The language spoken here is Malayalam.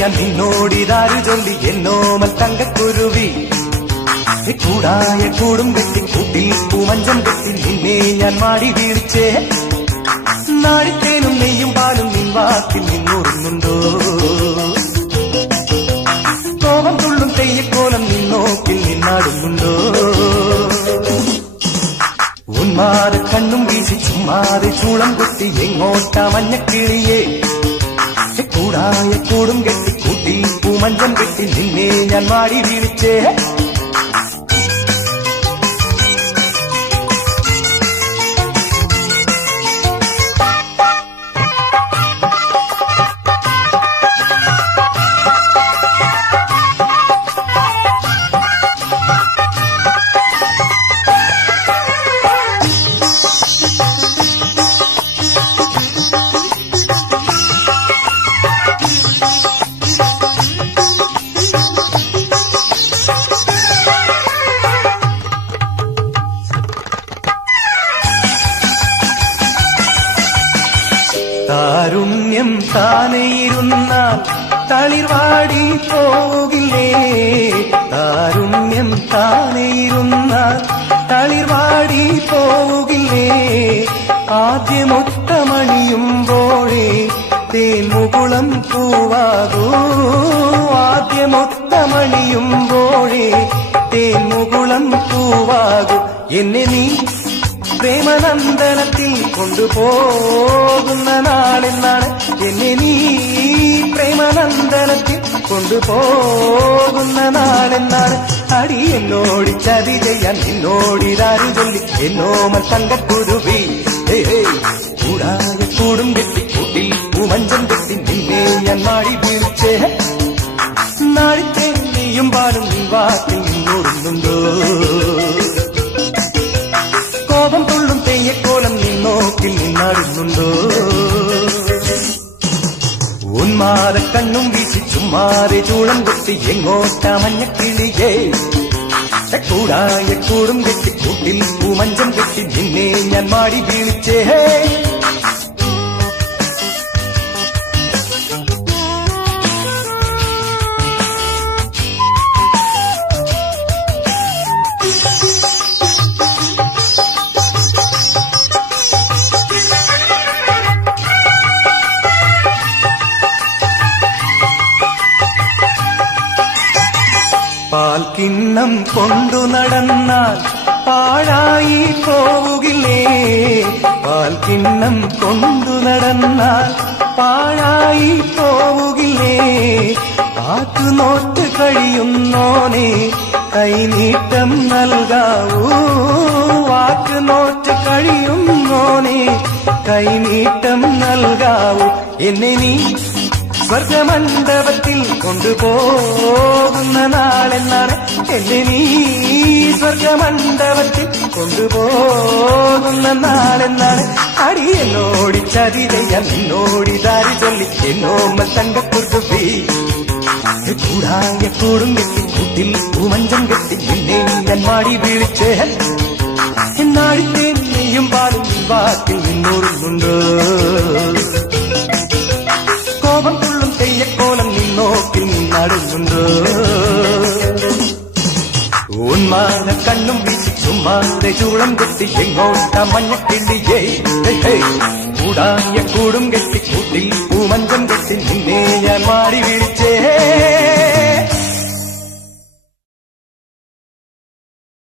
ചെയ്യാൻ നിന്നോടിതാരു ചൊല്ലി എന്നോമൽ തങ്കക്കുരുവി കൂടായ കൂടും കെട്ടി കൂട്ടിൽ പൂമഞ്ചം കെട്ടി നിന്നെ ഞാൻ മാടി വീഴ്ചേ നാടിത്തേനും നെയ്യും പാലും നിൻ വാക്കിൽ നിന്നുറുന്നുണ്ടോ കോപം തുള്ളും തെയ്യക്കോലം നിന്നോക്കിൽ നിന്നാടുന്നുണ്ടോ ഉന്മാത് കണ്ണും വീശി ചുമ്മാതെ ചൂളം കുത്തി എങ്ങോട്ടാ മഞ്ഞക്കിളിയേ കൂടായ കൂടും കെട്ടി കൂട്ടി പൂമഞ്ചം കെട്ടി നിന്നെ ഞാൻ മാടി വീഴ്ചേ താരുണ്യം താനെയിരുന്നാൽ തളിർവാടി പോകില്ലേ താരുണ്യം താനെയിരുന്നാൽ തളിർവാടി പോകില്ലേ ആദ്യമൊത്തമണിയുമ്പോഴേ തേൻമുകുളം പൂവാകൂ ആദ്യമൊത്തമണിയുമ്പോഴേ തേൻമുകുളം പൂവാകൂ എന്നെ നീ പ്രേമനന്ദനത്തിൽ കൊണ്ടുപോകുന്ന നാളെന്നാണ് എന്നെ നീ പ്രേമനന്ദനത്തിൽ കൊണ്ടുപോകുന്ന നാളെന്നാണ് അടി എന്നോടി ചതി ചെയ്യാൻ നിന്നോടിതാരു ചൊല്ലി എന്നോമൽ തങ്കക്കുരുവി കൂടായ കൂടും കെട്ടി കൂട്ടിൽ പൂമഞ്ചം കെട്ടി നിന്നെ ഞാൻ മാടി വീഴ്ചേ നാടിത്തെ നീയും പാടും നീ വാക്കിൽ നിന്നോടുന്നുണ്ടോ കോപം തുള്ളും തെയ്യക്കോലം നിന്നോക്കിൽ നിന്നാടുന്നുണ്ടോ ഉന്മാദ കണ്ണും വീശി ചുമ്മാതെ ചൂളം കുത്തി എങ്ങോട്ടാ മഞ്ഞക്കിളിയേ കൂടായ കൂടും കെട്ടി കൂട്ടിൽ പൂമഞ്ചം കെട്ടി നിന്നെ ഞാൻ മാടി വീഴ്ചേ പാൽക്കിണ്ണം കൊണ്ടു നടന്നാൽ പാഴായി പോവുകില്ലേ പാൽക്കിണ്ണം കൊണ്ടു നടന്നാൽ പാഴായി പോവുകില്ലേ ആറ്റുനോറ്റ് കഴിയുന്നോനെ കൈനീട്ടം നൽകാവൂ വാറ്റുനോറ്റ് കഴിയുന്നോനെ കൈനീട്ടം നൽകാവൂ എന്നെ നീ സ്വർഗമണ്ഡപത്തിൽ കൊണ്ടുപോകുന്ന നാളെന്നാണ് എന്നെ നീ സ്വർഗമണ്ഡപത്തിൽ കൊണ്ടുപോകുന്ന നാളെന്നാണ് അടി എന്നോടി ചതി ചെയ്യാൻ നിന്നോടിതാരി ചൊല്ലി എന്നോമൽ തങ്കക്കുരുവി കൂടായ കൂടും കെട്ടി കൂട്ടിൽ പൂമഞ്ചം കെട്ടി നിന്നെ ഞാൻ മാടി വീഴ്ചേ എന്നാടിത്തെ നെയ്യും പാലും വാക്കിൽ നിന്നോടുന്നുണ്ടോ കോപം തുള്ളും തെയ്യക്കോലം നിന്നോക്കിൽ നിന്നാടുന്നുണ്ടോ ഉന്മാദ കണ്ണും വീശി ചുമ്മാതെ ചൂളം കെട്ടി എങ്ങോട്ടാ മഞ്ഞക്കിളിയേ കൂടായ കൂടും കെട്ടി കൂട്ടിൽ പൂമഞ്ചം കെട്ടി നിന്നെ ഞാൻ മാറി